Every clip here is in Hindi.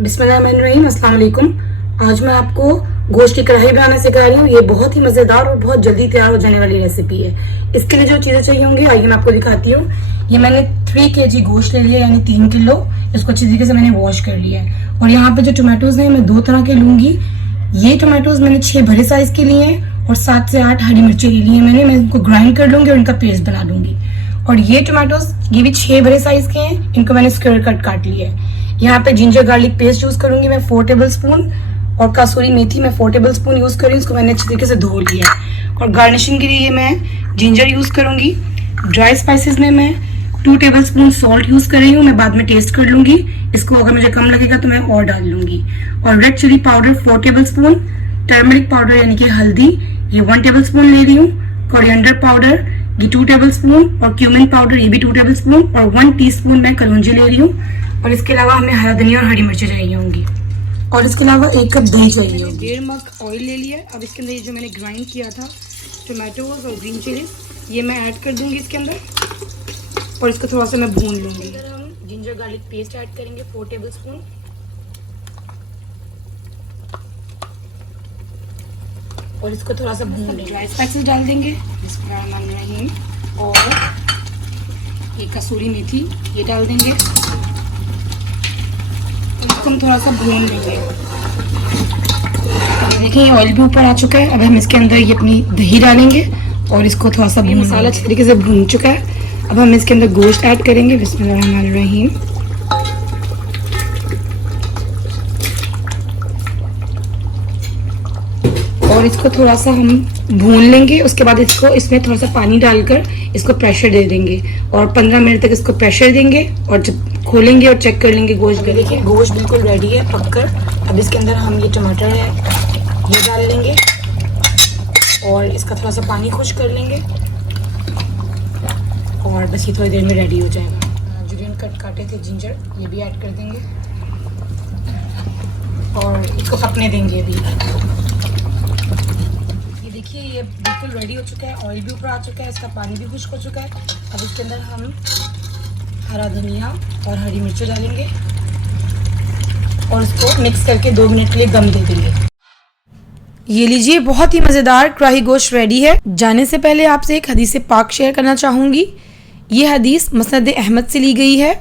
बिस्मिल्लाहिर्रहमानिर्रहीम, अस्सलाम वालेकुम। आज मैं आपको गोश्त की कढ़ाई बनाना सिखा रही हूँ। ये बहुत ही मज़ेदार और बहुत जल्दी तैयार हो जाने वाली रेसिपी है। इसके लिए जो चीज़ें चाहिए होंगी आइए मैं आपको दिखाती हूँ। ये मैंने 3 kg गोश्त ले लिया, यानी 3 किलो। इसको अच्छी तरीके से मैंने वॉश कर लिया है। और यहाँ पे जो टोमेटोज हैं मैं 2 तरह के लूंगी। ये टोमेटोज मैंने 6 बड़े साइज के लिए हैं और 7 से 8 हरी मिर्ची ले ली है मैं इनको ग्राइंड कर लूंगी और इनका पेस्ट बना लूंगी। और ये टोमेटोज ये भी 6 बड़े साइज के हैं, इनको मैंने स्क्वायर कट काट लिया है। यहाँ पे जिंजर गार्लिक पेस्ट यूज करूंगी मैं 4 टेबल स्पून, और कसूरी मेथी मैं 4 टेबल स्पून यूज करूंगी। इसको मैंने अच्छी तरीके से धो लिया है। और गार्निशिंग के लिए मैं जिंजर यूज करूंगी। ड्राई स्पाइसेस में मैं 2 टेबल स्पून सॉल्ट यूज कर रही हूँ। मैं बाद में टेस्ट कर लूंगी, इसको अगर मुझे कम लगेगा तो मैं और डाल लूंगी। और red chilli powder 4 tablespoon, turmeric powder यानी कि हल्दी ये 1 टेबल स्पून ले रही हूँ, कोरिएंडर पाउडर ये 2 टेबल स्पून, और क्यूमिन पाउडर ये भी 2 टेबल स्पून, और 1 टीस्पून मैं कलौंजी ले रही हूँ। और इसके अलावा हमें हरा धनिया और हरी मिर्ची चाहिए होंगी। और इसके अलावा 1 कप दही चाहिए होगी। 1.5 मग ऑयल ले लिया। अब इसके अंदर ये जो मैंने ग्राइंड किया था टोमेटोज और ग्रीन चिली ये मैं ऐड कर दूंगी इसके अंदर, और इसको थोड़ा सा मैं भून लूंगी। हम जिंजर गार्लिक पेस्ट ऐड करेंगे 4 टेबल स्पून, और इसको थोड़ा सा भून लेंगे। ड्राई स्पाइसेस डाल देंगे, और ये कसूरी मेथी ये डाल देंगे, इसको हम थोड़ा सा भून लेंगे। देखिए ये ऑयल भी ऊपर आ चुका है। अब हम इसके अंदर ये अपनी दही डालेंगे और इसको थोड़ा सा मसाला अच्छी तरीके से भून चुका है। अब हम इसके अंदर गोश्त ऐड करेंगे। बिस्मिल्लाहिर्रहमानिर्रहीम। और इसको थोड़ा सा हम भून लेंगे। उसके बाद इसको इसमें थोड़ा सा पानी डालकर इसको प्रेशर दे देंगे और 15 मिनट तक इसको प्रेशर देंगे। और जब खोलेंगे और चेक कर लेंगे गोश्त, देखिए गोश्त बिल्कुल रेडी है पककर। अब इसके अंदर हम ये टमाटर है ये डाल लेंगे और इसका थोड़ा सा पानी खुश कर लेंगे, और बस ये थोड़ी देर में रेडी हो जाएगा। जो कट काटे थे जिंजर ये भी ऐड कर देंगे और इसको पकने देंगे अभी। देखिए ये बिल्कुल रेडी हो चुका है, ऑयल भी ऊपर आ चुका है, इसका पानी भी खुश्क हो चुका है। अब इसके अंदर हम हरा धनिया और हरी मिर्च डालेंगे और इसको मिक्स करके 2 मिनट के लिए दम दे देंगे। ये लीजिए बहुत ही मज़ेदार कढ़ाई गोश्त रेडी है। जाने से पहले आपसे एक हदीस पाक शेयर करना चाहूँगी। ये हदीस मसनद अहमद से ली गई है।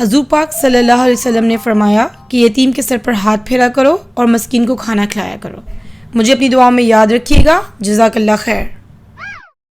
हजूर पाक सल्लल्लाहु अलैहि वसल्लम ने फरमाया कि यतीम के सर पर हाथ फेरा करो और मस्कीन को खाना खिलाया करो। मुझे अपनी दुआओं में याद रखिएगा। जज़ाकल्लाह खैर।